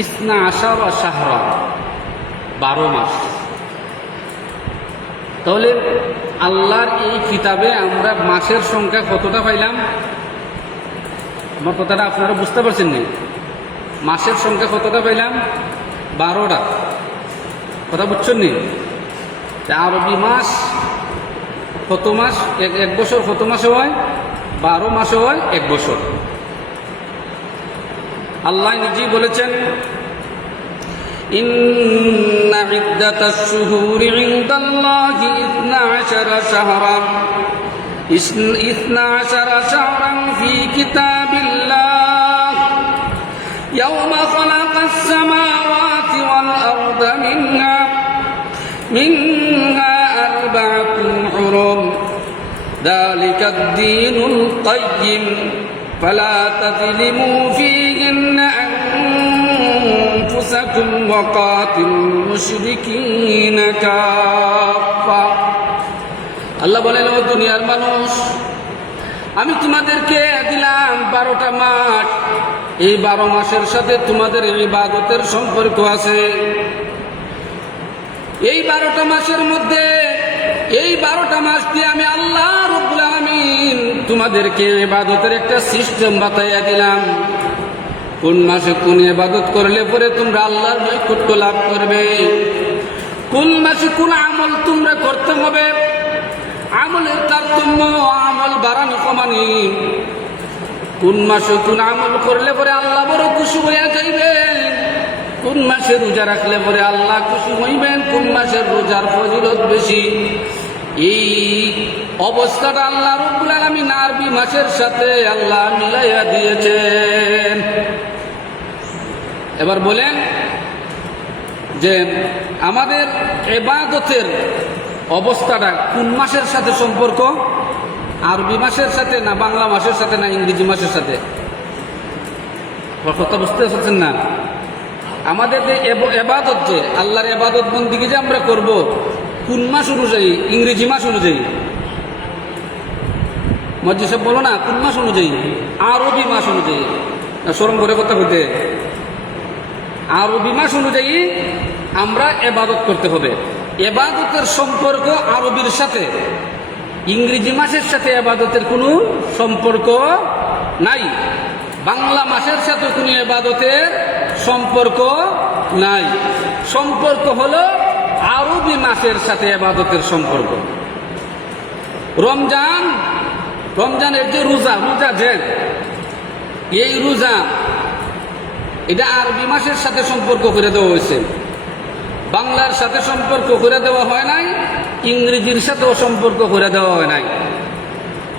ISNA আশারা শাহরা, 12 মাস। তাহলে আল্লাহর এই কিতাবে আমরা মাসের সংখ্যা কতটা পাইলাম? আমার কথাটা আপনারা বুঝতে পারছেন না? মাসের সংখ্যা কতটা পাইলাম? 12টা। কথা বুঝছেন নি? আরবি মাস কত মাস? এক বছর কত মাসে হয়? 12 মাসে হয় 1 বছর। আল্লাহ নিজেই বলেছেন, ইন্না ইদ্দাতাশ শুহুরি ইনদাল্লাহি 12 শাহরান ফি কিতাবিল্লাহ ইয়াওমা খালাকাস সামাওয়াতি ওয়াল আরদা মিনহা আরবা'তুন হুরুম যালিকাদ দীনুল কাইয়্যিম ফালা তাযলিমু ফীহিন্না আনফুসাকুম ওয়া কাতিলুল মুশরিকিনা কাফা। আল্লাহ বলেন, ও দুনিয়ার মানুষ, আমি তোমাদেরকে দিলাম 12টা মাস। এই 12 মাসের সাথে তোমাদের ইবাদতের সম্পর্ক আছে। এই 12টা মাসের মধ্যে, এই 12টা মাস দিয়ে আমি আল্লাহ রাব্বুল আলামিন তোমাদেরকে ইবাদতের একটা সিস্টেম বাতাইয়া দিলাম। কোন মাসে কোন ইবাদত করলে পরে তোমরা আল্লাহর নৈকট্য লাভ করবে, কোন মাসে কোন আমল তোমরা করতে হবে, আমলের তারতম্য, আমল বাড়ানো কমানি, কোন মাসে কোন আমল করলে পরে আল্লাহ বড় খুশি হইয়া যাইবেন, কোন মাসে রোজা রাখলে পরে আল্লাহ খুশি হইবেন, কোন মাসের রোজার ফজিলত বেশি। এই অবস্থাটা আল্লাহ রাব্বুল আলামিন আরবি মাসের সাথে আল্লাহ মিলাইয়া দিয়েছেন। এবার বলেন যে আমাদের ইবাদতের অবস্থাটা কোন মাসের সাথে সম্পর্ক? আরবি মাসের সাথে না বাংলা মাসের সাথে না ইংরেজি মাসের সাথে? কথা বুঝতে পারছেন না? আমাদের যে ইবাদত, যে আল্লাহর ইবাদত বন্দেগী যে আমরা করব, কোন মাস অনুযায়ী? ইংরেজি মাস অনুযায়ী। মসজিদ সাহেব বলো না, কোন মাস অনুযায়ী? আরবি মাস অনুযায়ী। শরম করে কথা বলতে, আরবি মাস অনুযায়ী আমরা ইবাদত করতে হবে। ইবাদতের সম্পর্ক আরবির সাথে, ইংরেজি মাসের সাথে ইবাদতের কোনো সম্পর্ক নাই। বাংলা মাসের সাথে কোনো ইবাদতের সম্পর্ক নাই। সম্পর্ক হলো আরবি মাসের সাথে ইবাদতের সম্পর্ক। রমজানের যে রোজা যে এই রোজা, এটা আরবি মাসের সাথে সম্পর্ক করে দেওয়া হয়েছে, বাংলার সাথে সম্পর্ক করে দেওয়া হয় নাই, ইংরেজির সাথেও সম্পর্ক করে দেওয়া হয় নাই।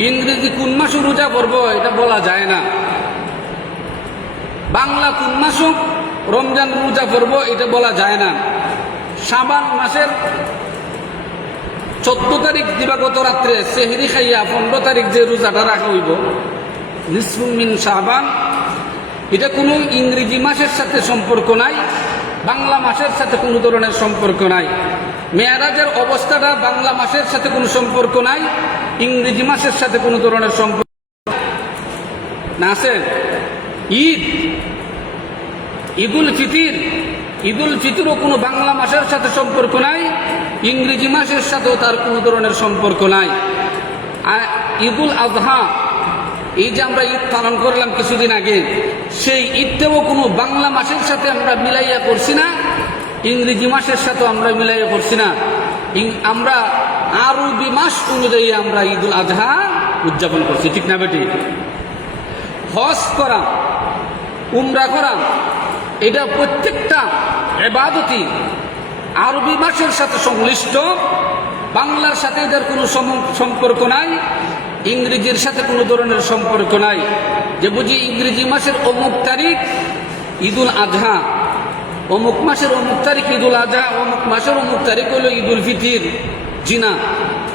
ইংরেজি কোন মাসে রোজা করবো এটা বলা যায় না, বাংলা কোন মাসে রমজান রোজা করবো এটা বলা যায় না। শাবান মাসের 14 তারিখ দিবাগত রাত্রে সেহরি খাইয়া 15 তারিখ যে রোজাটা রাখা হইব, নিসফুম মিন শাবান, এটা কোনো ইংরেজি মাসের সাথে সম্পর্ক নাই, বাংলা মাসের সাথে কোনো ধরনের সম্পর্ক নাই। মেয়ারাজের অবস্থাটা বাংলা মাসের সাথে কোনো সম্পর্ক নাই, ইংরেজি মাসের সাথে কোনো ধরনের সম্পর্ক না আছে। ঈদুল ফিতরও কোনো বাংলা মাসের সাথে সম্পর্ক নাই, ইংরেজি মাসের সাথেও তার কোনো ধরনের সম্পর্ক নাই। আর ঈদুল আজহা, এই যে আমরা ঈদ পালন করলাম কিছুদিন আগে, সেই ঈদটাও কোনো বাংলা মাসের সাথে আমরা মিলাইয়া করছি না, ইংরেজি মাসের সাথেও আমরা মিলাইয়া করছি না। আমরা আরবি মাস অনুযায়ী আমরা ঈদুল আজহা উদযাপন করছি, ঠিক না বেটি? হজ করা, উমরা করা, এটা প্রত্যেকটা ইবাদতই আরবি মাসের সাথে সংশ্লিষ্ট, বাংলার সাথে এদের কোনো সম্পর্ক নাই, ইংরেজির সাথে কোনো ধরনের সম্পর্ক নাই। যে বুঝি ইংরেজি মাসের অমুক তারিখ ঈদুল আজহা, অমুক মাসের অমুক তারিখ ঈদুল আজহা, অমুক মাসের অমুক তারিখ হলো ঈদুল ফিতর, জি না।